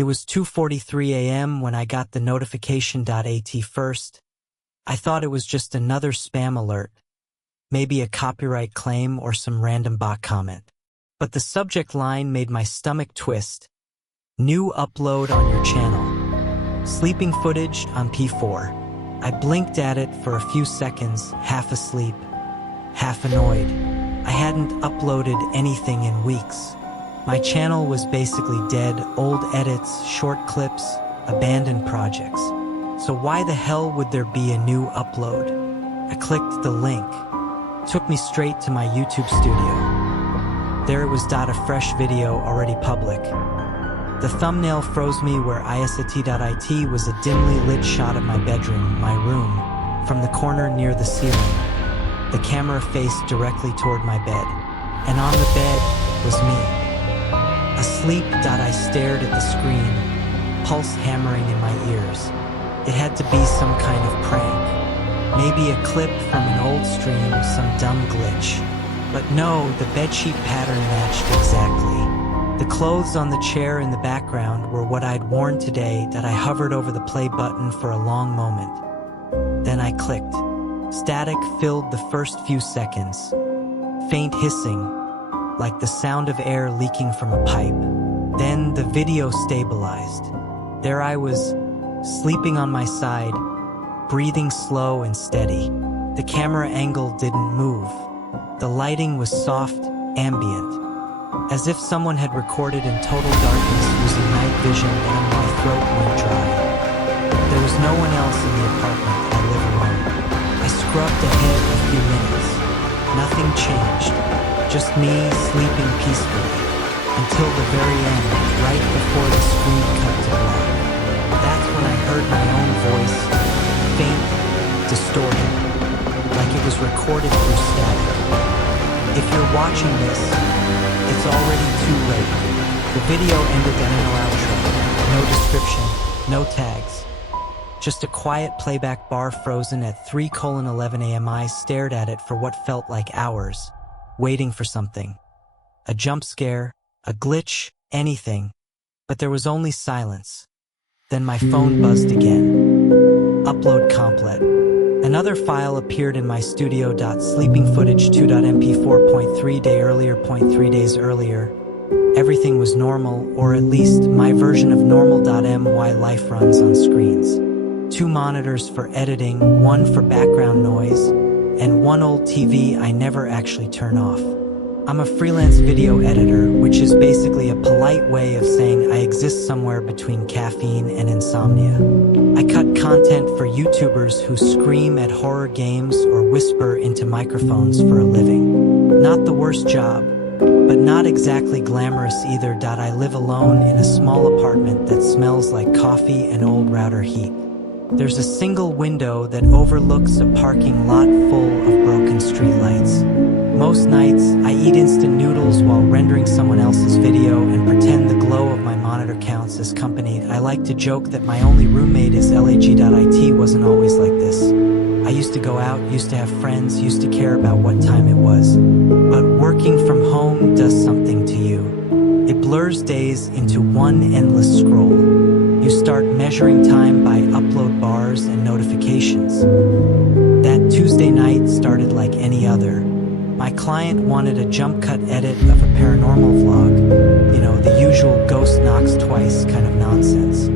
It was 2:43 a.m. when I got the notification. At first, I thought it was just another spam alert, maybe a copyright claim or some random bot comment. But the subject line made my stomach twist. New upload on your channel. Sleeping footage on P4. I blinked at it for a few seconds, half asleep, half annoyed. I hadn't uploaded anything in weeks. My channel was basically dead, old edits, short clips, abandoned projects. So why the hell would there be a new upload? I clicked the link. Took me straight to my YouTube studio. There it was. A fresh video already public. The thumbnail froze me where ISAT.it was a dimly lit shot of my bedroom, my room, from the corner near the ceiling. The camera faced directly toward my bed. And on the bed was me. Asleep. I stared at the screen, pulse hammering in my ears. It had to be some kind of prank. Maybe a clip from an old stream, some dumb glitch. But no, the bedsheet pattern matched exactly. The clothes on the chair in the background were what I'd worn today. That I hovered over the play button for a long moment. Then I clicked. Static filled the first few seconds. Faint hissing, like the sound of air leaking from a pipe. Then the video stabilized. There I was, sleeping on my side, breathing slow and steady. The camera angle didn't move. The lighting was soft, ambient, as if someone had recorded in total darkness using night vision, and my throat went dry. There was no one else in the apartment. I live alone. I scrubbed ahead a few minutes. Nothing changed, just me sleeping peacefully, until the very end, right before the screen cut to black. That's when I heard my own voice, faint, distorted, like it was recorded through static. If you're watching this, it's already too late. The video ended, then no outro, no description, no tags. Just a quiet playback bar frozen at 3:11 a.m. I stared at it for what felt like hours, waiting for something. A jump scare, a glitch, anything. But there was only silence. Then my phone buzzed again. Upload complete. Another file appeared in my studio. Sleeping footage 2.mp4.3 day earlier. 0.3 days earlier. Everything was normal, or at least my version of normal.my life runs on screens. 2 monitors for editing, 1 for background noise, and 1 old TV I never actually turn off. I'm a freelance video editor, which is basically a polite way of saying I exist somewhere between caffeine and insomnia. I cut content for YouTubers who scream at horror games or whisper into microphones for a living. Not the worst job, but not exactly glamorous either. I live alone in a small apartment that smells like coffee and old router heat. There's a single window that overlooks a parking lot full of broken streetlights. Most nights, I eat instant noodles while rendering someone else's video and pretend the glow of my monitor counts as company. I like to joke that my only roommate is lag.it. Wasn't always like this. I used to go out, used to have friends, used to care about what time it was. But working from home does something to you. It blurs days into one endless scroll. You start measuring time by upload bars and notifications. That Tuesday night started like any other. My client wanted a jump cut edit of a paranormal vlog. You know, the usual ghost knocks twice kind of nonsense.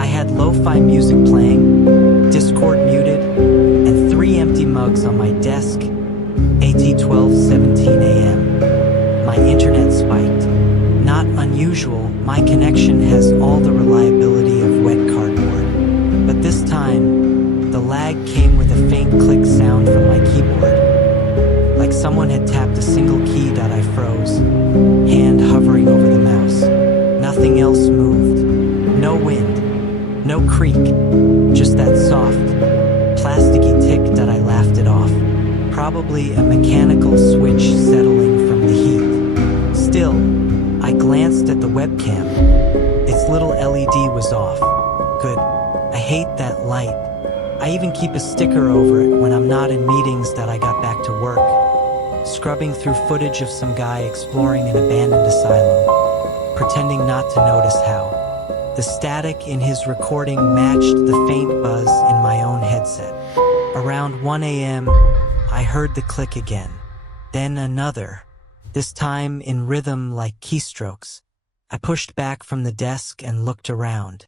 I had lo-fi music playing, Discord muted, and 3 empty mugs on my desk. AT 12:17 a.m. My internet spiked. Not unusual, my connection has all the reliability of wet cardboard. But this time, the lag came with a faint click sound from my keyboard. Like someone had tapped a single key. I froze, hand hovering over the mouse. Nothing else moved. No wind, no creak, just that soft, plasticky tick. I laughed it off. Probably a mechanical switch settling from the heat. Still, I glanced at the webcam. Its little LED was off. Good. I hate that light. I even keep a sticker over it when I'm not in meetings. I got back to work, scrubbing through footage of some guy exploring an abandoned asylum, pretending not to notice how The static in his recording matched the faint buzz in my own headset. Around 1 a.m., I heard the click again. Then another, this time in rhythm like keystrokes. I pushed back from the desk and looked around.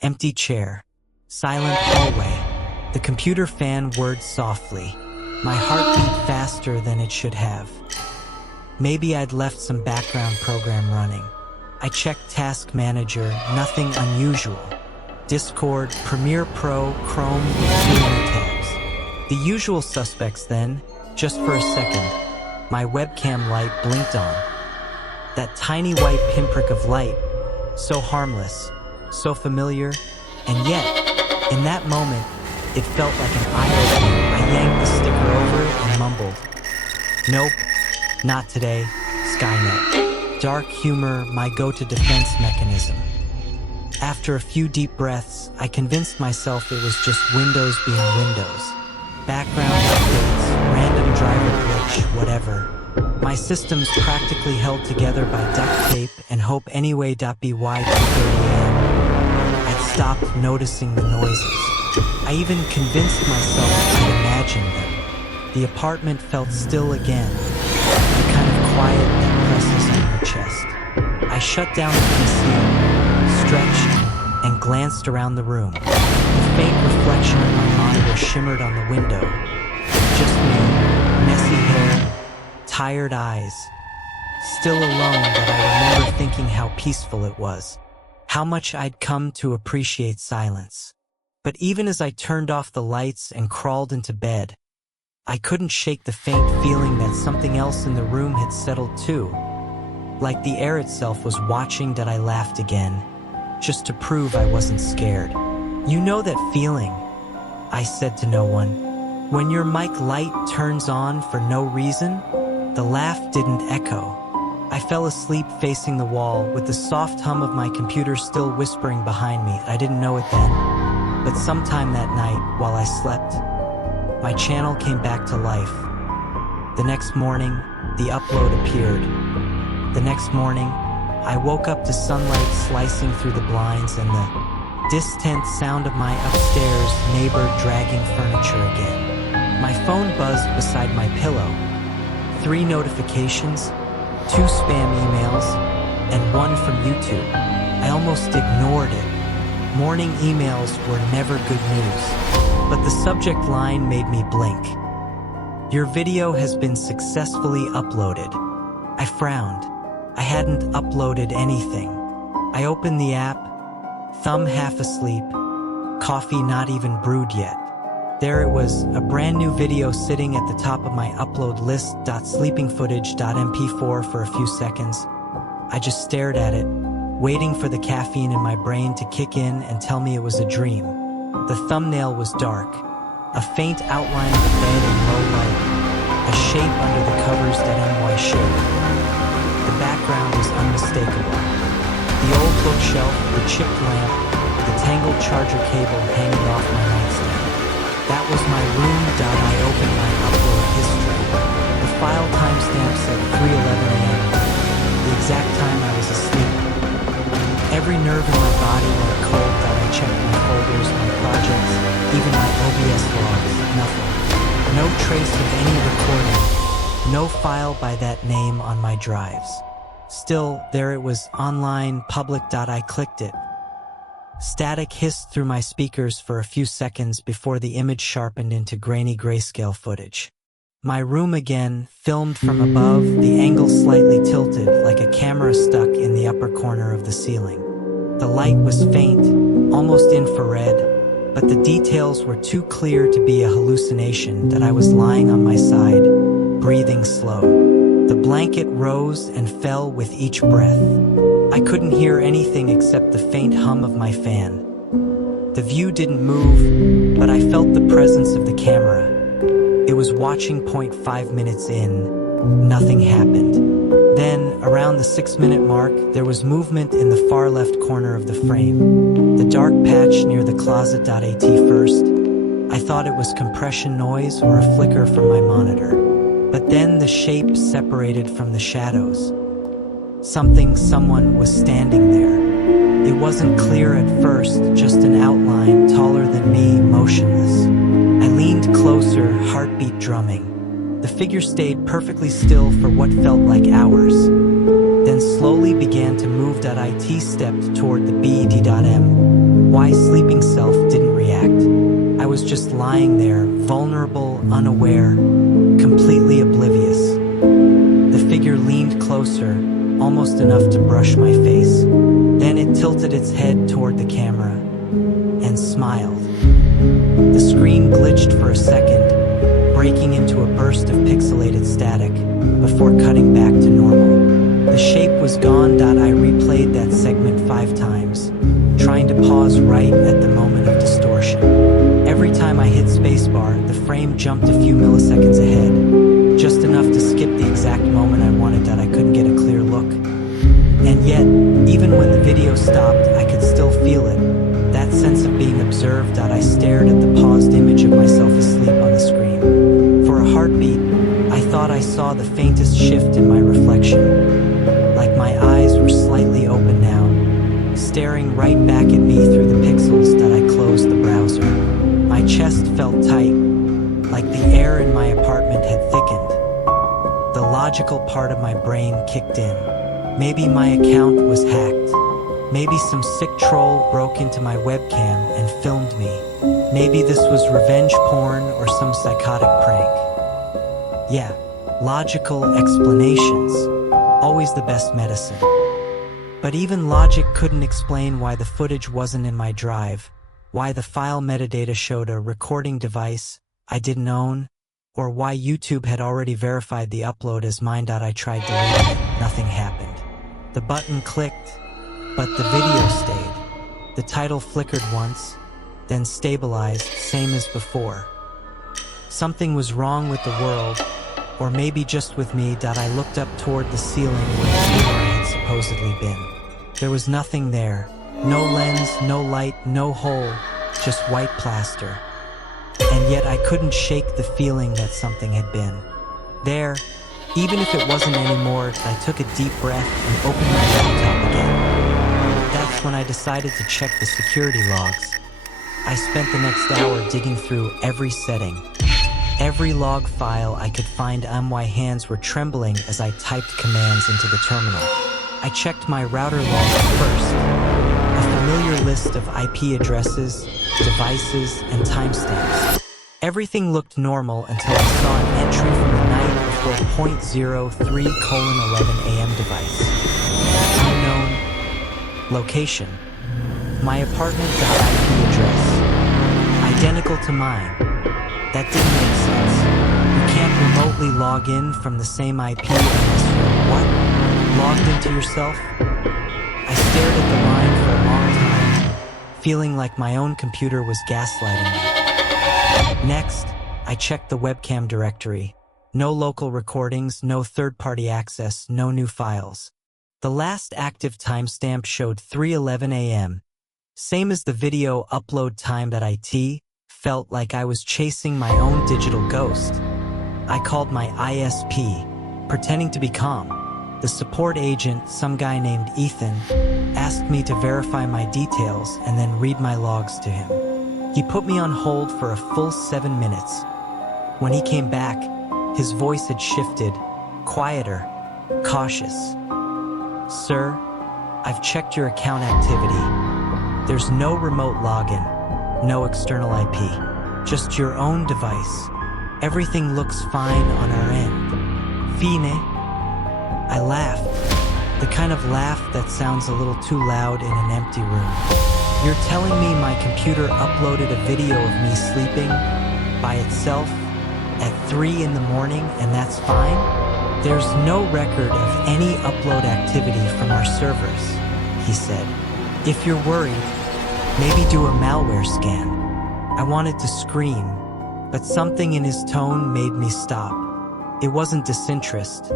Empty chair. Silent hallway. The computer fan whirred softly. My heart beat faster than it should have. Maybe I'd left some background program running. I checked Task Manager, nothing unusual. Discord, Premiere Pro, Chrome with too many tabs. The usual suspects then, just for a second. My webcam light blinked on. That tiny white pinprick of light, so harmless, so familiar, and yet, in that moment, it felt like an eye-opener. I yanked the sticker over it and mumbled, "Nope, not today, Skynet." Dark humor, my go-to defense mechanism. After a few deep breaths, I convinced myself it was just Windows being Windows. Background updates, random driver glitch, whatever. My systems practically held together by duct tape and hope anyway.by 2:30 a.m. I'd stopped noticing the noises. I even convinced myself I'd imagined them. The apartment felt still again, the kind of quiet that presses on your chest. I shut down the PC, stretched, and glanced around the room. The faint reflection of my monitor shimmered on the window. Just me, messy hair, tired eyes. Still alone, but I remember thinking how peaceful it was. How much I'd come to appreciate silence. But even as I turned off the lights and crawled into bed, I couldn't shake the faint feeling that something else in the room had settled too. Like the air itself was watching that I laughed again, just to prove I wasn't scared. "You know that feeling," I said to no one. "When your mic light turns on for no reason?" The laugh didn't echo. I fell asleep facing the wall, with the soft hum of my computer still whispering behind me. I didn't know it then, but sometime that night, while I slept, my channel came back to life. The next morning, the upload appeared. The next morning, I woke up to sunlight slicing through the blinds and the distant sound of my upstairs neighbor dragging furniture again. My phone buzzed beside my pillow. 3 notifications, 2 spam emails, and 1 from YouTube. I almost ignored it. Morning emails were never good news, but the subject line made me blink. "Your video has been successfully uploaded." I frowned. I hadn't uploaded anything. I opened the app, thumb half asleep, coffee not even brewed yet. There it was, a brand new video sitting at the top of my upload list. Sleepingfootage.mp4 for a few seconds. I just stared at it, waiting for the caffeine in my brain to kick in and tell me it was a dream. The thumbnail was dark, a faint outline of a bed in low light, a shape under the covers that NY showed. The background was unmistakable. The old bookshelf, the chipped lamp, the tangled charger cable hanging off my nightstand. That was my room. I opened my upload history. The file timestamp said 3:11 a.m., the exact time I was asleep. Every nerve in my body went cold. I checked my folders, my projects, even my OBS logs. Nothing. No trace of any recording. No file by that name on my drives. Still, there it was, online, public. I clicked it. Static hissed through my speakers for a few seconds before the image sharpened into grainy grayscale footage. My room again, filmed from above, the angle slightly tilted, like a camera stuck in the upper corner of the ceiling. The light was faint, almost infrared, but the details were too clear to be a hallucination. That I was lying on my side, breathing slow. The blanket rose and fell with each breath. I couldn't hear anything except the faint hum of my fan. The view didn't move, but I felt the presence of the camera. It was watching point. 5 minutes in, nothing happened. Then, around the 6-minute mark, there was movement in the far left corner of the frame. The dark patch near the closet.at first. I thought it was compression noise or a flicker from my monitor. But then the shape separated from the shadows. Someone was standing there. It wasn't clear at first, just an outline taller than me, motionless. I leaned closer, heartbeat drumming. The figure stayed perfectly still for what felt like hours, then slowly began to move. It stepped toward the bed.m. Why sleeping self didn't react. I was just lying there, vulnerable, unaware, completely oblivious. The figure leaned closer, almost enough to brush my face. Then it tilted its head toward the camera and smiled. The screen glitched for a second, breaking into a burst of pixelated static before cutting back to normal. The shape was gone. I replayed that segment 5 times, trying to pause right at the moment of distortion. Every time I hit spacebar, the frame jumped a few milliseconds ahead, just enough to skip the exact moment I wanted. I couldn't get a clear look. And yet, even when the video stopped, I could still feel it. That sense of being observed. I stared at the paused image of myself asleep on the screen. For a heartbeat, I thought I saw the faintest shift in my reflection. Like my eyes were slightly open now, staring right back at me through the pixels. I closed the browser. My chest felt tight, like the air in my apartment had thickened. The logical part of my brain kicked in. Maybe my account was hacked. Maybe some sick troll broke into my webcam and filmed me. Maybe this was revenge porn or some psychotic prank. Yeah, logical explanations, always the best medicine. But even logic couldn't explain why the footage wasn't in my drive, why the file metadata showed a recording device I didn't own, or why YouTube had already verified the upload as mine. I tried deleting it, nothing happened. The button clicked, but the video stayed. The title flickered once, then stabilized, same as before. Something was wrong with the world, or maybe just with me. I looked up toward the ceiling where the camera had supposedly been. There was nothing there. No lens, no light, no hole, just white plaster. And yet I couldn't shake the feeling that something had been there. Even if it wasn't anymore, I took a deep breath and opened my laptop again. That's when I decided to check the security logs. I spent the next hour digging through every setting, every log file I could find. My hands were trembling as I typed commands into the terminal. I checked my router logs first, a familiar list of IP addresses, devices, and timestamps. Everything looked normal until I saw an entry from the night before 0.03:11 a.m. device. Unknown location. My apartment IP address. Identical to mine. That didn't make sense. You can't remotely log in from the same IP unless you're what? Logged into yourself? I stared at the line for a long time, feeling like my own computer was gaslighting me. Next, I checked the webcam directory. No local recordings, no third-party access, no new files. The last active timestamp showed 3:11 a.m. Same as the video upload time. It felt like I was chasing my own digital ghost. I called my ISP, pretending to be calm. The support agent, some guy named Ethan, asked me to verify my details and then read my logs to him. He put me on hold for a full 7 minutes. When he came back, his voice had shifted, quieter, cautious. Sir, I've checked your account activity. There's no remote login, no external IP, just your own device. Everything looks fine on our end. Fine? I laughed, the kind of laugh that sounds a little too loud in an empty room. You're telling me my computer uploaded a video of me sleeping by itself at 3 in the morning and that's fine? There's no record of any upload activity from our servers, he said. If you're worried, maybe do a malware scan. I wanted to scream, but something in his tone made me stop. It wasn't disinterest.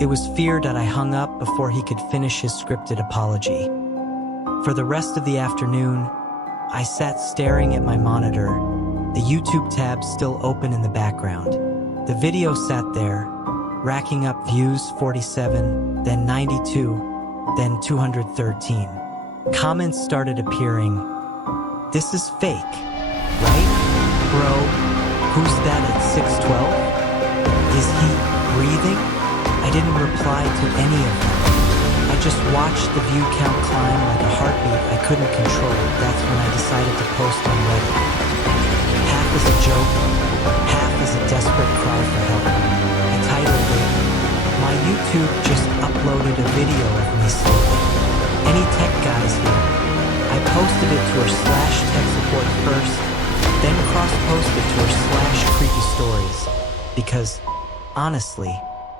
It was fear. I hung up before he could finish his scripted apology. For the rest of the afternoon, I sat staring at my monitor, the YouTube tab still open in the background. The video sat there, racking up views. 47, then 92, then 213. Comments started appearing. This is fake, right? Bro, who's that at 612? Is he breathing? I didn't reply to any of them. I just watched the view count climb like a heartbeat I couldn't control. That's when I decided to post on Reddit. Half as a joke, half as a desperate cry for help. I titled it, "My YouTube just uploaded a video of me sleeping. Any tech guys here?" I posted it to our /tech support first, then cross-posted to our /creepy stories. Because, honestly,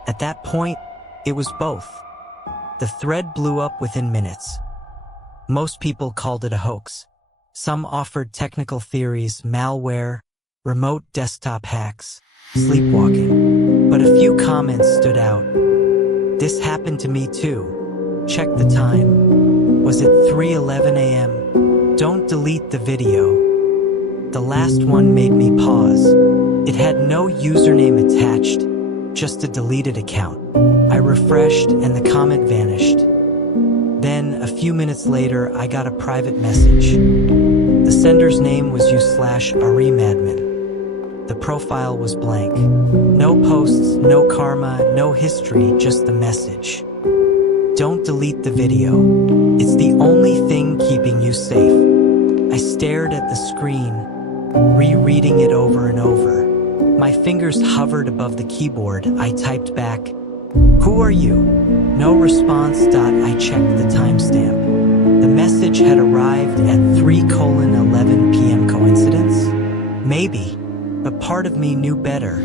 at that point, it was both. The thread blew up within minutes. Most people called it a hoax. Some offered technical theories, malware, remote desktop hacks, sleepwalking. But a few comments stood out. "This happened to me too. Check the time. Was it 3:11 a.m.? Don't delete the video." The last one made me pause. It had no username attached, just a deleted account. I refreshed and the comment vanished. Then, a few minutes later, I got a private message. The sender's name was you/arimadmin. The profile was blank. No posts, no karma, no history, just the message. "Don't delete the video. It's the only thing keeping you safe." I stared at the screen, rereading it over and over. My fingers hovered above the keyboard. I typed back, "Who are you?" No response. I checked the timestamp. The message had arrived at 3:11 p.m. Coincidence? Maybe, but part of me knew better.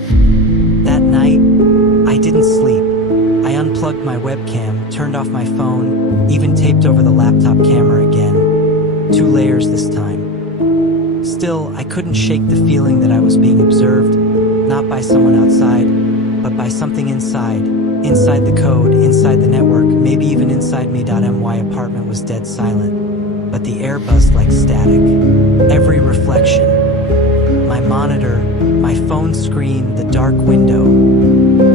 That night, I didn't sleep. I unplugged my webcam, turned off my phone, even taped over the laptop camera again. 2 layers this time. Still, I couldn't shake the feeling that I was being observed, not by someone outside, but by something inside. Inside the code, inside the network, maybe even inside me. My apartment was dead silent, but the air buzzed like static. Every reflection, my monitor, my phone screen, the dark window,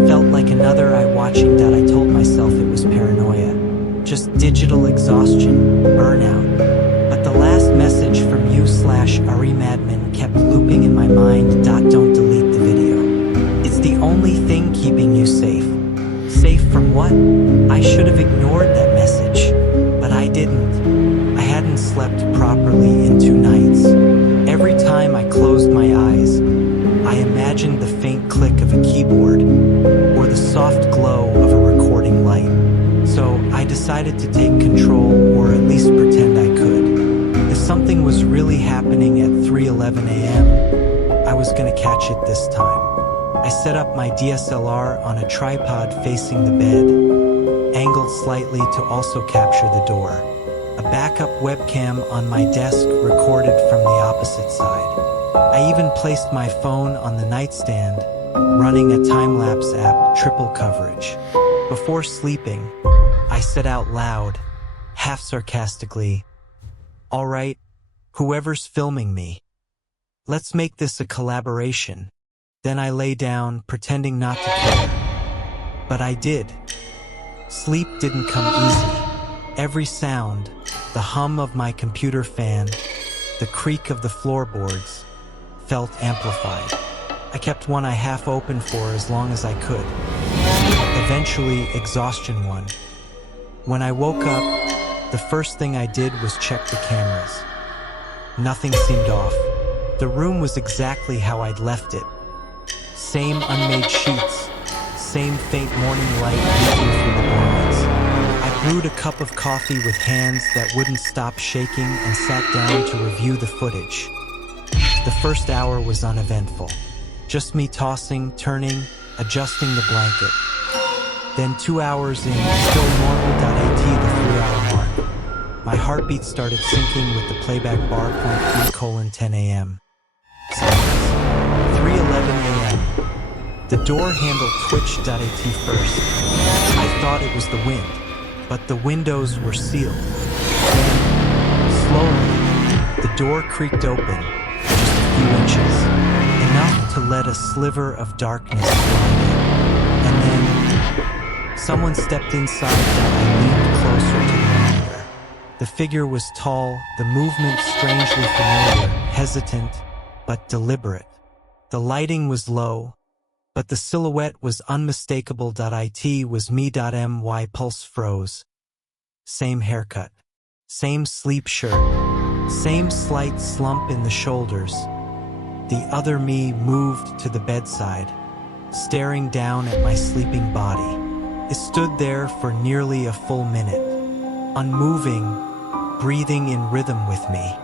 felt like another eye watching. I told myself it was paranoia, just digital exhaustion, burnout. But the last message from you/arimadmin kept looping in my mind. Don't delete the video. It's the only thing keeping you safe. Safe from what? I should have ignored that message, but I didn't. I hadn't slept properly in 2 nights. Every time I closed my eyes, I imagined the faint click of a keyboard or the soft glow of a recording light. So I decided to take control, or at least pretend I could. If something was really happening at 3:11 a.m., I was gonna catch it this time. I set up my DSLR on a tripod facing the bed, angled slightly to also capture the door. A backup webcam on my desk recorded from the opposite side. I even placed my phone on the nightstand, running a time-lapse app, triple coverage. Before sleeping, I said out loud, half sarcastically, "All right, whoever's filming me, let's make this a collaboration." Then I lay down, pretending not to care. But I did. Sleep didn't come easy. Every sound, the hum of my computer fan, the creak of the floorboards, felt amplified. I kept one eye half open for as long as I could. Eventually, exhaustion won. When I woke up, the first thing I did was check the cameras. Nothing seemed off. The room was exactly how I'd left it. Same unmade sheets, same faint morning light leaking through the blinds. I brewed a cup of coffee with hands that wouldn't stop shaking and sat down to review the footage. The first hour was uneventful. Just me tossing, turning, adjusting the blanket. Then 2 hours in, still normal.at, the 3-hour mark. My heartbeat started syncing with the playback bar point 3:10 a.m. Silence. 3:11 a.m. The door handle twitched.at first. I thought it was the wind, but the windows were sealed. Then, slowly, the door creaked open, just a few inches, enough to let a sliver of darkness slide in. And then, someone stepped inside. I leaned closer, The figure was tall, the movement strangely familiar, hesitant, but deliberate. The lighting was low, but the silhouette was unmistakable. It was me. My pulse froze. Same haircut, same sleep shirt, same slight slump in the shoulders. The other me moved to the bedside, staring down at my sleeping body. It stood there for nearly a full minute, unmoving, breathing in rhythm with me.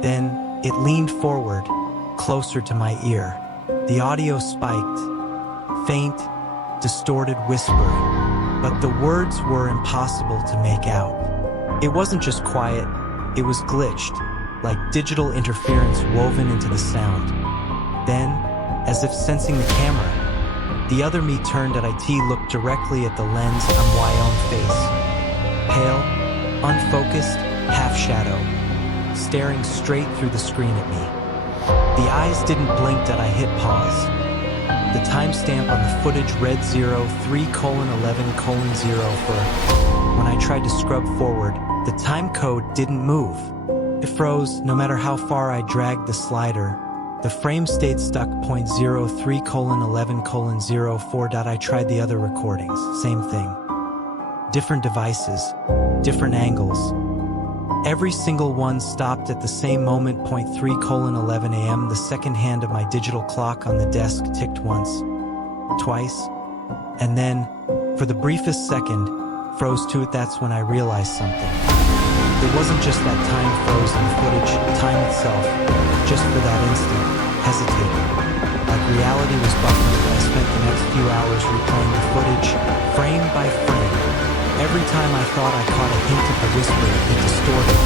Then it leaned forward, closer to my ear. The audio spiked, faint, distorted whispering, but the words were impossible to make out. It wasn't just quiet, it was glitched, like digital interference woven into the sound. Then, as if sensing the camera, the other me turned at it, looked directly at the lens on my own face. Pale, unfocused, half shadow, staring straight through the screen at me. The eyes didn't blink. I hit pause. The timestamp on the footage read 03:11:0 for when I tried to scrub forward, the time code didn't move. It froze no matter how far I dragged the slider. The frame stayed stuck. 03:11:04. I tried the other recordings, same thing. Different devices, different angles. Every single one stopped at the same moment. 03:11 a.m. The second hand of my digital clock on the desk ticked once, twice, and then, for the briefest second, froze too. That's when I realized something. It wasn't just that time froze in the footage, time itself, just for that instant, hesitated. Like reality was buffering. I spent the next few hours replaying the footage, frame by frame. Every time I thought I caught a hint of the whisper, it distorted,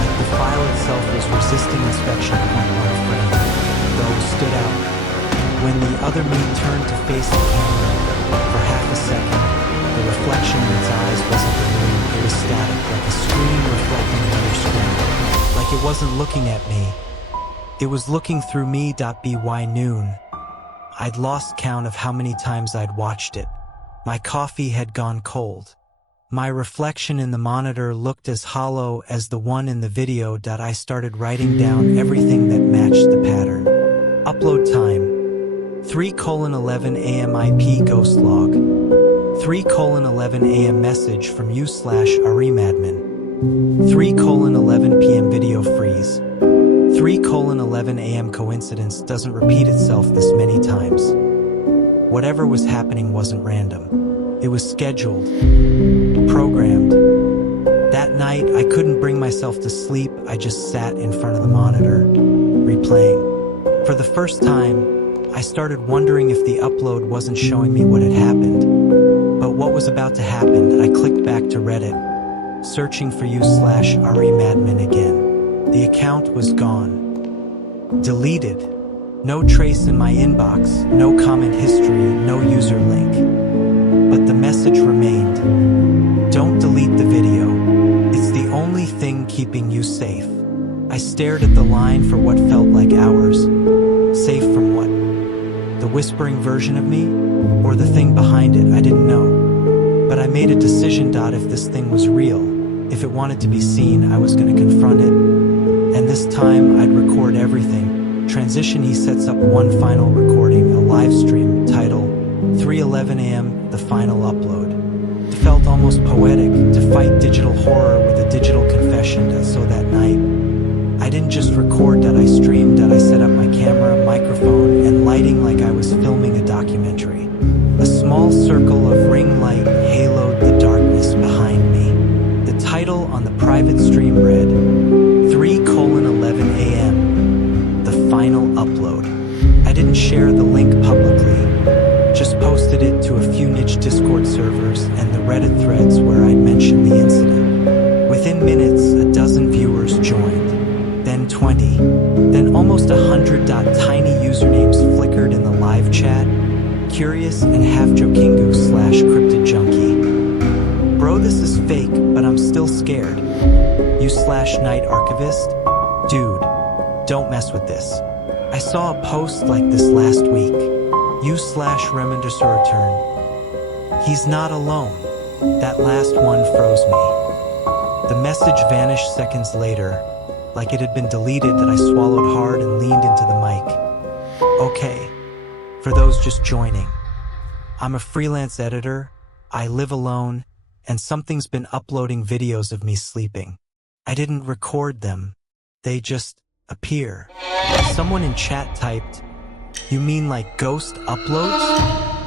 like the file itself was resisting inspection. One frame, though, stood out. When the other me turned to face the camera, for half a second, the reflection in its eyes wasn't the room, it was static, like a screen reflecting another screen. Like it wasn't looking at me, it was looking through me. By noon, I'd lost count of how many times I'd watched it. My coffee had gone cold. My reflection in the monitor looked as hollow as the one in the video. I started writing down everything that matched the pattern. Upload time: 3:11 a.m. IP ghost log. 3:11 a.m. message from you/arimadmin. 3:11 p.m. video freeze. 3:11 a.m. coincidence doesn't repeat itself this many times. Whatever was happening wasn't random. It was scheduled, programmed. That night, I couldn't bring myself to sleep. I just sat in front of the monitor, replaying. For the first time, I started wondering if the upload wasn't showing me what had happened. But what was about to happen? I clicked back to Reddit, searching for you/arimadmin again. The account was gone. Deleted. No trace in my inbox, no comment history, no user link. But the message remained. Don't delete the video. It's the only thing keeping you safe. I stared at the line for what felt like hours. Safe from what? The whispering version of me? Or the thing behind it? I didn't know. But I made a decision. If this thing was real, if it wanted to be seen, I was going to confront it. And this time, I'd record everything. Transition. He sets up one final recording, a live stream, title 3:11 a.m., the final upload. It felt almost poetic to fight digital horror with a digital confession. So that night, I didn't just record. I streamed. I set up my camera, microphone, and lighting like I was filming a documentary. A small circle of ring light haloed the darkness behind me. The title on the private stream read, 3:11 a.m., the final upload. I didn't share the link publicly, just posted it to a few niche Discord servers and the Reddit threads where I'd mentioned the incident. Within minutes, a dozen viewers joined, then 20, then almost 100. Tiny usernames flickered in the live chat, curious and half-jokingu/cryptid junkie. Bro, this is fake, but I'm still scared. You/night archivist? Dude, don't mess with this. I saw a post like this last week. You/reminder return. He's not alone. That last one froze me. The message vanished seconds later, like it had been deleted. That I swallowed hard and leaned into the mic. Okay, for those just joining, I'm a freelance editor, I live alone, and something's been uploading videos of me sleeping. I didn't record them, they just appear. Someone in chat typed, "You mean like ghost uploads?"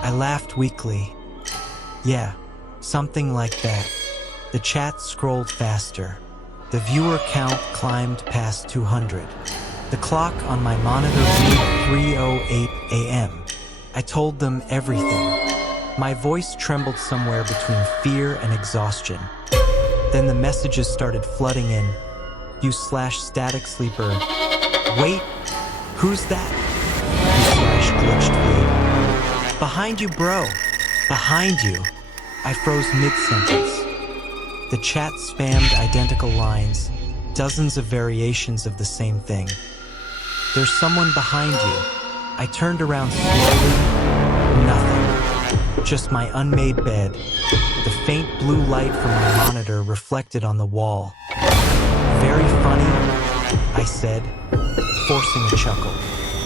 I laughed weakly. Yeah, something like that. The chat scrolled faster. The viewer count climbed past 200. The clock on my monitor read 3:08 a.m. I told them everything. My voice trembled somewhere between fear and exhaustion. Then the messages started flooding in. "You/static sleeper. Wait, who's that?" You/glitched feed. "Behind you, bro. Behind you." I froze mid-sentence. The chat spammed identical lines, dozens of variations of the same thing. "There's someone behind you." I turned around slowly. Nothing. Just my unmade bed. The faint blue light from my monitor reflected on the wall. "Very funny," I said, forcing a chuckle.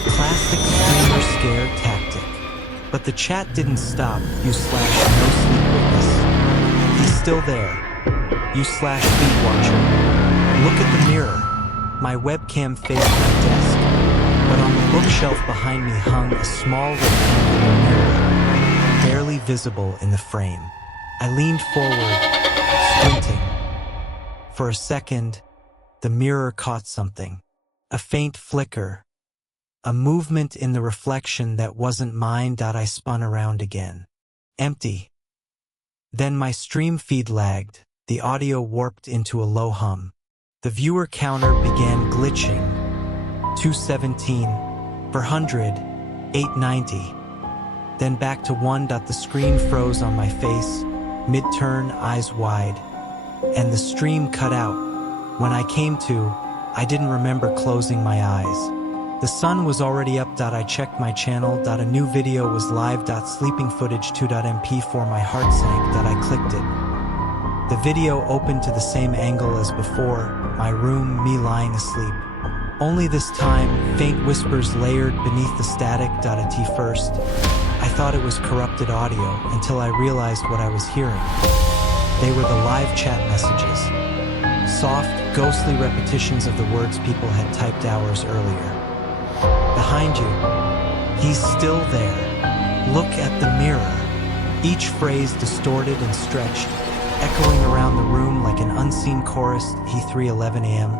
Classic streamer scare tactic. But the chat didn't stop. You/Nosleep witness. He's still there. You/feed watcher. Look at the mirror. My webcam faced my desk, but on the bookshelf behind me hung a small rectangular mirror, barely visible in the frame. I leaned forward, squinting. For a second, the mirror caught something. A faint flicker. A movement in the reflection that wasn't mine. I spun around again. Empty. Then my stream feed lagged. The audio warped into a low hum. The viewer counter began glitching. 217, 400, 890. Then back to 1. The screen froze on my face, mid-turn, eyes wide. And the stream cut out. When I came to, I didn't remember closing my eyes. The sun was already up. I checked my channel. A new video was live. Sleeping footage 2.mp4. My heart sank. I clicked it. The video opened to the same angle as before, my room, me lying asleep. Only this time, faint whispers layered beneath the static. At first, I thought it was corrupted audio until I realized what I was hearing. They were the live chat messages. Soft, ghostly repetitions of the words people had typed hours earlier. "Behind you. He's still there. Look at the mirror." Each phrase distorted and stretched, echoing around the room like an unseen chorus. 3:11 a.m.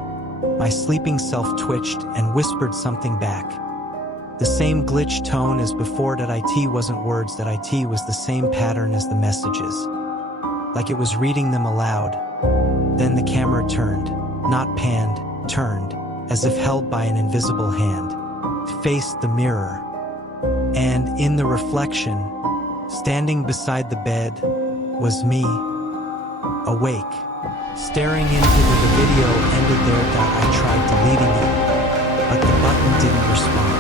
My sleeping self twitched and whispered something back. The same glitch tone as before. It wasn't words. It was the same pattern as the messages. Like it was reading them aloud. Then the camera turned, not panned, turned, as if held by an invisible hand. Faced the mirror. And in the reflection, standing beside the bed, was me. Awake. Staring into the video ended there. I tried deleting it, but the button didn't respond.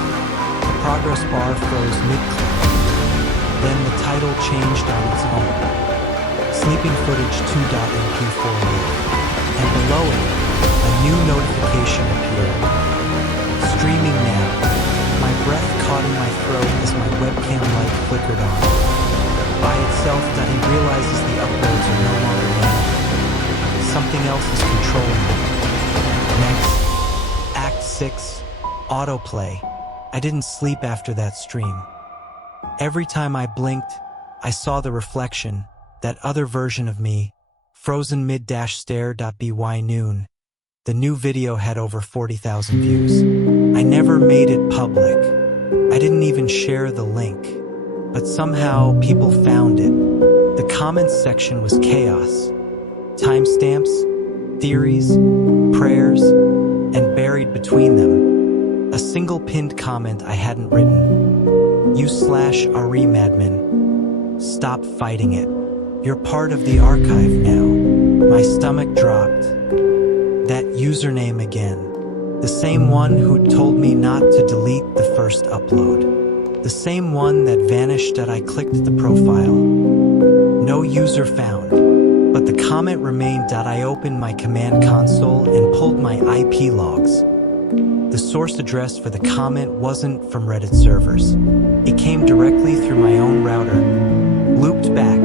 The progress bar froze mid-click. Then the title changed on its own. Sleeping footage 2.mp4 live. And below it, a new notification appeared. Streaming now. My breath caught in my throat as my webcam light flickered on. By itself, he realizes the uploads are no longer managed. Something else is controlling it. Next, Act 6, autoplay. I didn't sleep after that stream. Every time I blinked, I saw the reflection, that other version of me, frozen mid-stare. By noon. The new video had over 40,000 views. I never made it public. I didn't even share the link. But somehow, people found it. The comments section was chaos. Timestamps, theories, prayers, and buried between them, a single pinned comment I hadn't written. You/Ari Madman. Stop fighting it. You're part of the archive now. My stomach dropped. That username again. The same one who'd told me not to delete the first upload. The same one that vanished. I clicked the profile. No user found. But the comment remained. I opened my command console and pulled my IP logs. The source address for the comment wasn't from Reddit servers. It came directly through my own router, looped back,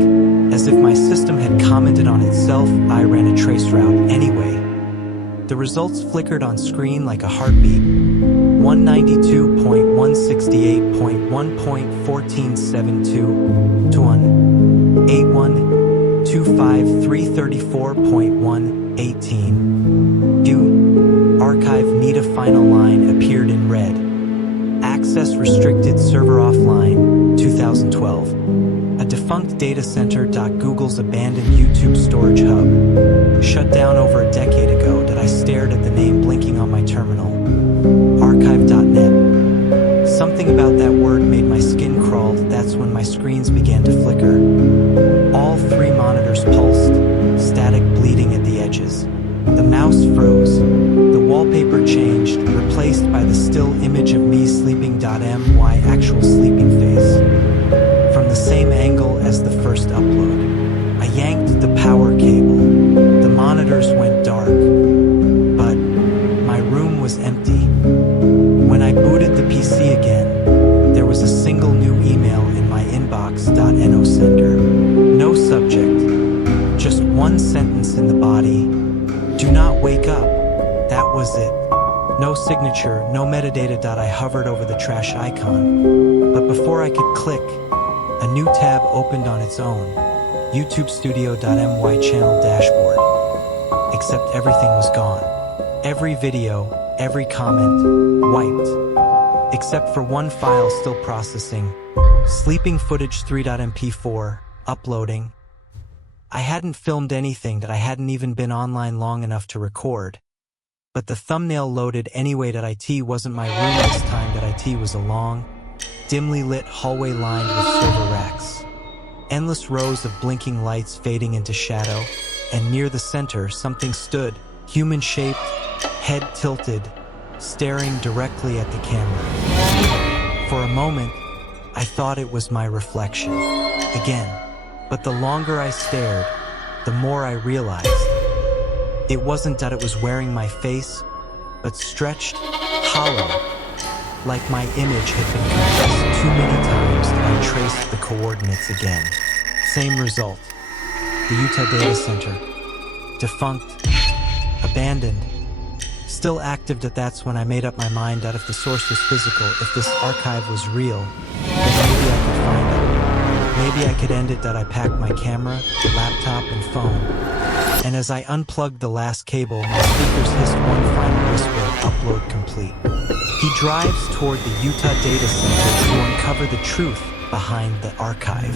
as if my system had commented on itself. I ran a trace route anyway. The results flickered on screen like a heartbeat. 192.168.1.1472 to 181.25334.118. Archive need a final line appeared in red. Access restricted, server offline, 2012. A defunct data center. Google's abandoned YouTube storage hub. Shut down over a decade ago. I stared at the name blinking on my terminal. Archive.net. Something about that word made my skin crawl. That's when my screens began to flicker. All three monitors pulsed, static bleeding at the edges. The mouse froze. The wallpaper changed, replaced by the still image of me sleeping. My actual sleeping face. From the same angle as the first upload. I yanked the power cable. The monitors went dark. But my room was empty. When I booted the PC again, there was a single new email in my inbox. No sender. No subject. Just one sentence in the body. Do not wake up. That was it. No signature, no metadata. I hovered over the trash icon. But before I could click, a new tab opened on its own. YouTube Studio.my channel dashboard. Except everything was gone. Every video, every comment, wiped. Except for one file still processing. Sleeping footage 3.mp4, uploading. I hadn't filmed anything. I hadn't even been online long enough to record. But the thumbnail loaded anyway. It wasn't my room this time. It was a long, dimly lit hallway lined with server racks. Endless rows of blinking lights fading into shadow, and near the center something stood, human-shaped, head tilted, staring directly at the camera. For a moment, I thought it was my reflection. Again. But the longer I stared, the more I realized. It wasn't that it was wearing my face, but stretched, hollow, like my image had been compressed too many times. I traced the coordinates again. Same result. The Utah data center. Defunct. Abandoned. Still active. That's when I made up my mind that if the source was physical, if this archive was real, then maybe I could find it. Maybe I could end it. I packed my camera, laptop, and phone. And as I unplugged the last cable, my speakers hissed one final whisper, upload complete. He drives toward the Utah data center to uncover the truth behind the archive.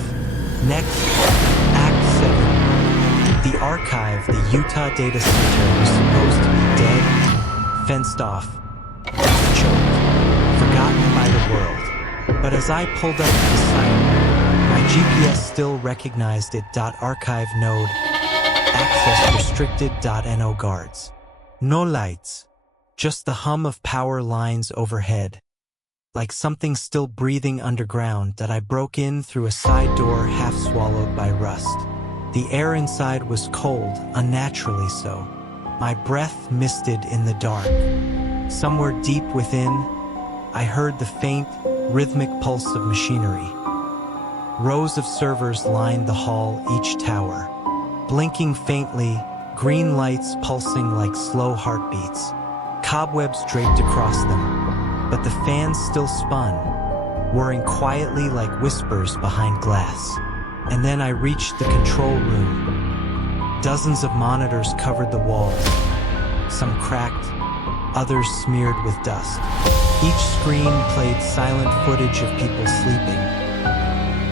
Next, Act 7. The archive, the Utah data center, was supposed to be dead, fenced off, choked, forgotten by the world. But as I pulled up to the site, my GPS still recognized it. Archive node. Access restricted. No guards. No lights. Just the hum of power lines overhead. Like something still breathing underground. I broke in through a side door half swallowed by rust. The air inside was cold, unnaturally so. My breath misted in the dark. Somewhere deep within, I heard the faint, rhythmic pulse of machinery. Rows of servers lined the hall, each tower. Blinking faintly, green lights pulsing like slow heartbeats. Cobwebs draped across them, but the fans still spun, whirring quietly like whispers behind glass. And then I reached the control room. Dozens of monitors covered the walls, some cracked, others smeared with dust. Each screen played silent footage of people sleeping.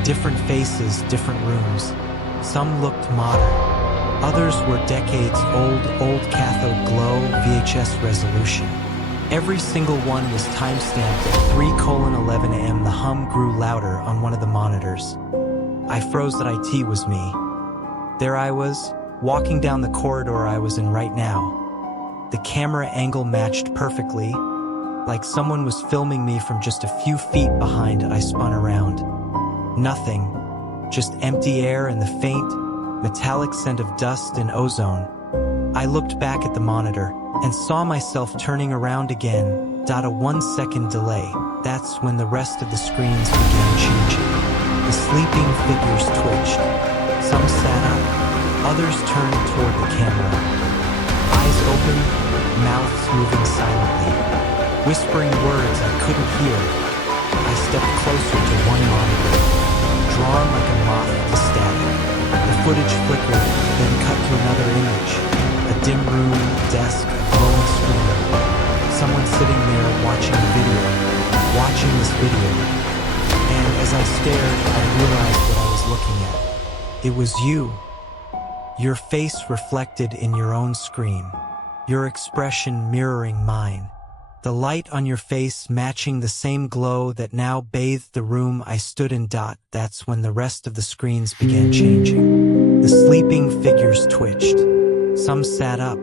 Different faces, different rooms. Some looked modern. Others were decades old cathode glow VHS resolution. Every single one was timestamped at 3:11 a.m. The hum grew louder on one of the monitors. I froze. That IT was me. There I was, walking down the corridor I was in right now. The camera angle matched perfectly, like someone was filming me from just a few feet behind. I spun around. Nothing, just empty air and the faint, metallic scent of dust and ozone. I looked back at the monitor and saw myself turning around again. A 1-second delay. That's when the rest of the screens began changing. The sleeping figures twitched. Some sat up, others turned toward the camera. Eyes open, mouths moving silently. Whispering words I couldn't hear. I stepped closer to one monitor, drawn like a moth to static. The footage flickered, then cut to another image. A dim room, a desk, a glowing screen. Someone sitting there watching this video. And as I stared, I realized what I was looking at. It was you. Your face reflected in your own screen. Your expression mirroring mine. The light on your face matching the same glow that now bathed the room I stood in. That's when the rest of the screens began changing. The sleeping figures twitched. Some sat up.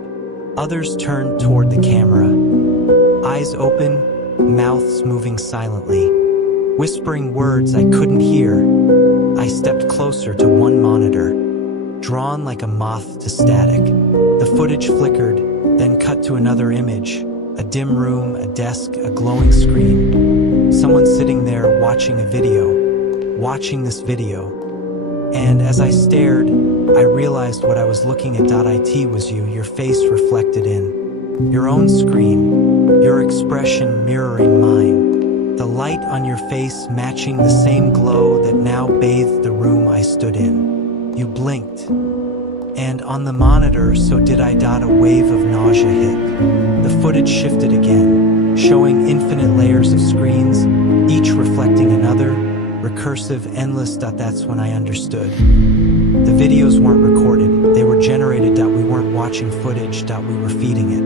Others turned toward the camera. Eyes open, mouths moving silently. Whispering words I couldn't hear. I stepped closer to one monitor, drawn like a moth to static. The footage flickered, then cut to another image. A dim room, a desk, a glowing screen. Someone sitting there watching this video. And as I stared, I realized what I was looking at. It was you, your face reflected in your own screen, your expression mirroring mine, the light on your face matching the same glow that now bathed the room I stood in. You blinked, and on the monitor, so did I. A wave of nausea hit. The footage shifted again, showing infinite layers of screens, each reflecting another, recursive, endless. That's when I understood. The videos weren't recorded, they were generated. We weren't watching footage, we were feeding it.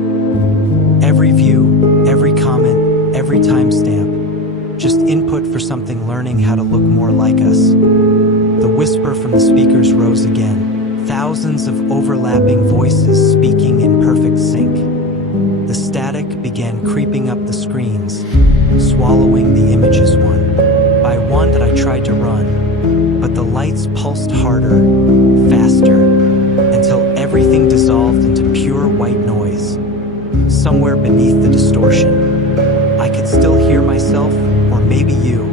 Every view, every comment, every timestamp, just input for something learning how to look more like us. The whisper from the speakers rose again, thousands of overlapping voices speaking in perfect sync. The static began creeping up the screens, swallowing the images one by one. I tried to run, but the lights pulsed harder, faster, until everything dissolved into pure white noise. Somewhere beneath the distortion, I could still hear myself, or maybe you,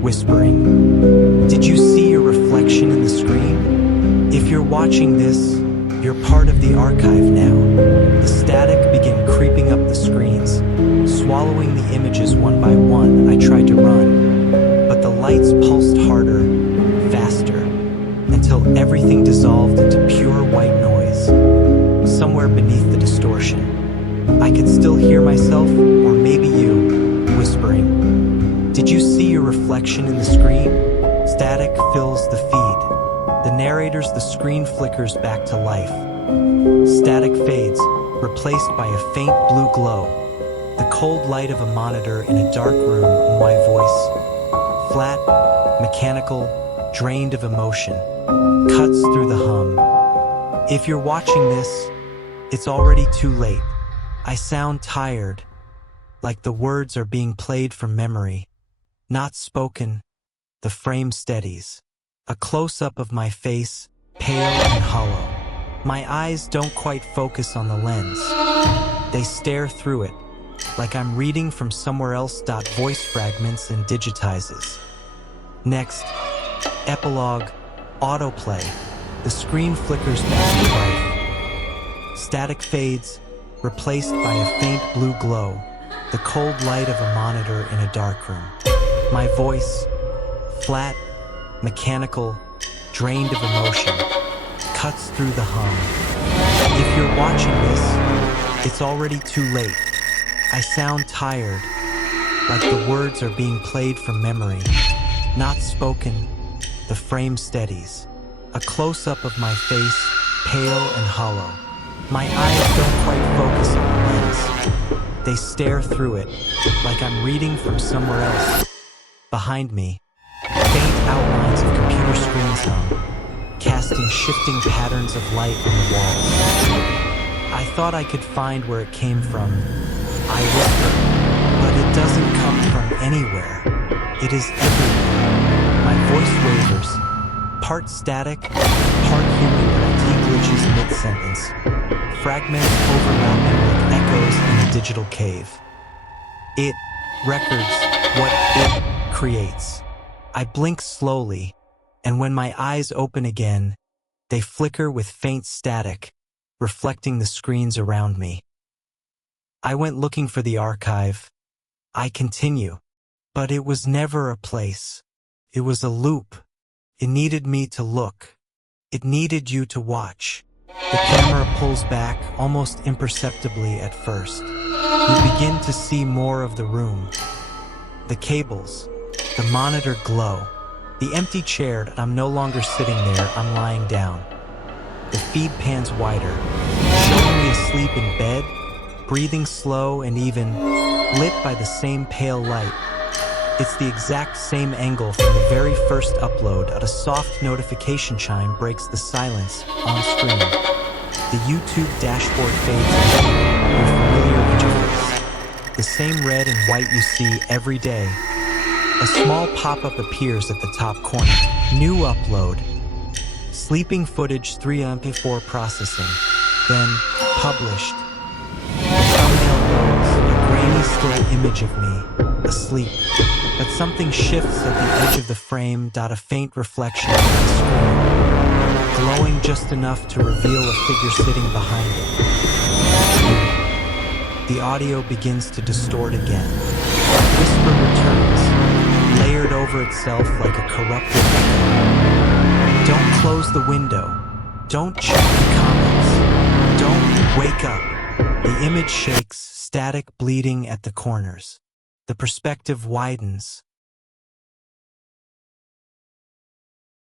whispering, "Did you see your reflection in the screen? If you're watching this, you're part of the archive now." The static began creeping up the screens, swallowing the images one by one. I tried to run, but the lights pulsed harder, faster, until everything dissolved into pure white noise. Somewhere beneath the distortion, I could still hear myself, or maybe you, whispering, "Did you see your reflection in the screen?" Static fills the feed. The narrators, the screen flickers back to life. Static fades, replaced by a faint blue glow. The cold light of a monitor in a dark room. My voice, flat, mechanical, drained of emotion, cuts through the hum. If you're watching this, it's already too late. I sound tired, like the words are being played from memory. Not spoken, the frame steadies. A close-up of my face, pale and hollow. My eyes don't quite focus on the lens. They stare through it, like I'm reading from somewhere else. Voice fragments and digitizes. Next, epilogue, autoplay. The screen flickers back to life. Static fades, replaced by a faint blue glow. The cold light of a monitor in a dark room. My voice, flat, mechanical, drained of emotion, cuts through the hum. If you're watching this, it's already too late. I sound tired, like the words are being played from memory. Not spoken, the frame steadies. A close-up of my face, pale and hollow. My eyes don't quite focus on the lens. They stare through it, like I'm reading from somewhere else. Behind me, faint outlines of computer screens hum, casting shifting patterns of light on the walls. I thought I could find where it came from. I whisper, but it doesn't come from anywhere. It is everywhere. My voice wavers, part static, part human. mid-sentence, fragments overlapping like echoes in a digital cave. It records what it creates. I blink slowly, and when my eyes open again, they flicker with faint static, reflecting the screens around me. I went looking for the archive. I continue. But it was never a place. It was a loop. It needed me to look. It needed you to watch. The camera pulls back almost imperceptibly at first. You begin to see more of the room. The cables, the monitor glow, the empty chair. I'm no longer sitting there, I'm lying down. The feed pans wider, showing me asleep in bed, breathing slow and even, lit by the same pale light. It's the exact same angle from the very first upload. A soft notification chime breaks the silence on screen. The YouTube dashboard fades into your familiar interface. The same red and white you see every day. A small pop-up appears at the top corner. New upload. Sleeping footage 3 MP4 processing. Then published. The thumbnail loads a grainy still image of me, asleep. But something shifts at the edge of the frame. A faint reflection on the screen, glowing just enough to reveal a figure sitting behind it. The audio begins to distort again. A whisper returns, layered over itself like a corrupted echo. Don't close the window. Don't check the comments. Don't wake up. The image shakes, static bleeding at the corners. The perspective widens.